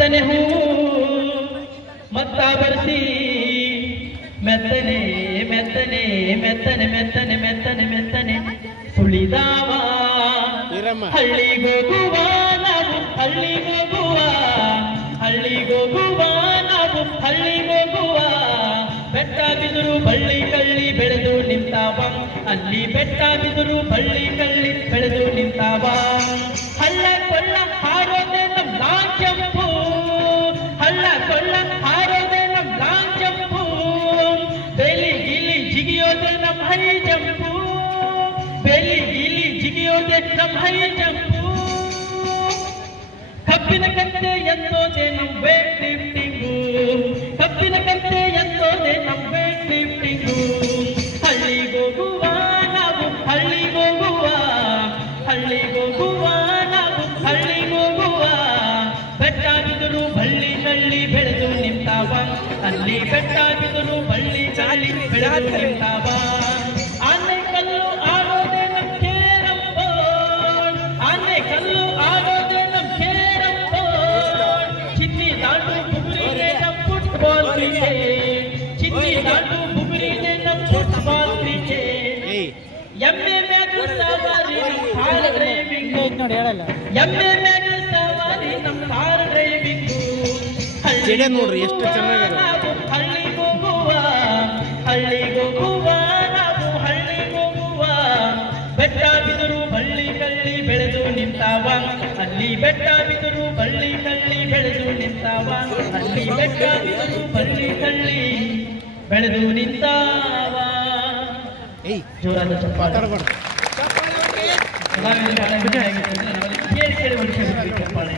ಮೆತ್ತನೆ ಹೂ ಮತ್ತ ಬರ್ಸಿ ಮೆತ್ತನೆ ಮೆತ್ತನೆ ಮೆತ್ತನೆ ಮೆತ್ತನೆ ಮೆತ್ತನೆ ಮೆತ್ತನೆ ಸುಳಿದಾವ ಹಳ್ಳಿಗೋಗುವ ನಾವು ಹಳ್ಳಿಗೋಗುವ ಹಳ್ಳಿಗೋಗುವ ನಾವು ಹಳ್ಳಿಗೋಗುವ ಬೆಟ್ಟ ಬಿದರು ಬಳ್ಳಿ ಕಳ್ಳಿ ಬೆಳೆದು ನಿಂತಾವ ಅಲ್ಲಿ ಬೆಟ್ಟ ಬಿದರು ಬಳ್ಳಿ ಕಳ್ಳಿ ಬೆಳೆದು ನಿಂತಾವ ಹಳ್ಳ ಕೊಳ್ಳ ಹಾರೋದೆ ನಮ್ ಲಾಂಚಂಪು ಹಳ್ಳ ಕೊಳ್ಳ ಹಾರೋದೆ ನಮ್ ಲಾಂಚಂಪು ಬೇಲಿ ಗೀಲಿ ಜಿಗಿಯೋದೆ ನಮ್ ಹೈ ಜಂಪು ಬೇಲಿ ಗೀಲಿ ಜಿಗಿಯೋದೆ ನಮ್ ಹೈ ಜಂಪು ಕಬ್ಬಿನ ಕತ್ತೆ ಎನ್ನೋದೆ ನಮ್ ವೇಟ್ ಲಿಫ್ಟಿಂಗು ಕಬ್ಬಿನ ಕತ್ತೆ ಎನ್ನೋದೆ ನಮ್ ವೇಟ್ ಲಿಫ್ಟಿಂಗು ಹಳ್ಳಿಗೋಗುವ ನಾವು ಹಳ್ಳಿಗೋಗುವ ಹಳ್ಳಿಗೋಗುವ ನಾವು ಹಳ್ಳಿಗೋಗುವ ಬೆಟ್ಟ ಬಿದರು ಬಳ್ಳಿ ಕಳ್ಳಿ ಬೆಳೆದು ನಿಂತಾವ ಅಲ್ಲಿ ಬೆಟ್ಟ ಬಿದರು ಬಳ್ಳಿ ಗಾಳಿ ಬೆಳೆದು ನಿಂತಾವ ಆನೆ ಕಲ್ಲು ಆಡೋದೆ ನಮ್ ಕೇರಪ್ಪ ಆನೆ ಕಲ್ಲು ಆಡೋದೆ ನಮ್ ಕೇರಪ್ಪ ಚಿನ್ನಿ ದಾಟು ಬುಗುರಿದೆ ನಮ್ ಫುಟ್ಬಾಲ್ ಕ್ರಿಕೆಟ್ ಚಿನ್ನಿ ದಾಟು ಬುಗುರಿದೆ ನಮ್ ಫುಟ್ಬಾಲ್ ಕ್ರಿಕೆಟ್ ಎಮ್ಮೆ ಮ್ಯಾಗ ಸವಾರಿ ನಮ್ ಕಾರ್ ಡ್ರೈವಿಂಗು ಎಮ್ಮೆ ಮ್ಯಾಗ ಸವಾರಿ ನಮ್ ಕಾರ್ ಡ್ರೈವಿಂಗು ನೋಡ್ರಿ ಎಷ್ಟು ಚೆನ್ನಾಗಿದೆ ನಾವು ಹಳ್ಳಿಗೋಗುವ ಹಳ್ಳಿಗೋಗುವ ನಾವು ಹಳ್ಳಿಗೋಗುವ ಬೆಟ್ಟ ಬಿದರು ಬಳ್ಳಿ ಕಳ್ಳಿ ಬೆಳೆದು ನಿಂತಾವ ಅಲ್ಲಿ ಬೆಟ್ಟ ಬಿದರು ಬಳ್ಳಿ ಕಳ್ಳಿ ಬೆಳೆದು ನಿಂತಾವ ಅಲ್ಲಿ ಬೆಟ್ಟ ಬಿದರು ಬಳ್ಳಿ ಕಳ್ಳಿ ಬೆಳೆದು ನಿಂತಾವ ಜೋರಾದ ಚಪ್ಪಾಳೆ ಕೇಳಿ ಕೇಳಿ ವರ್ಷ ಚಪ್ಪಾಳೆ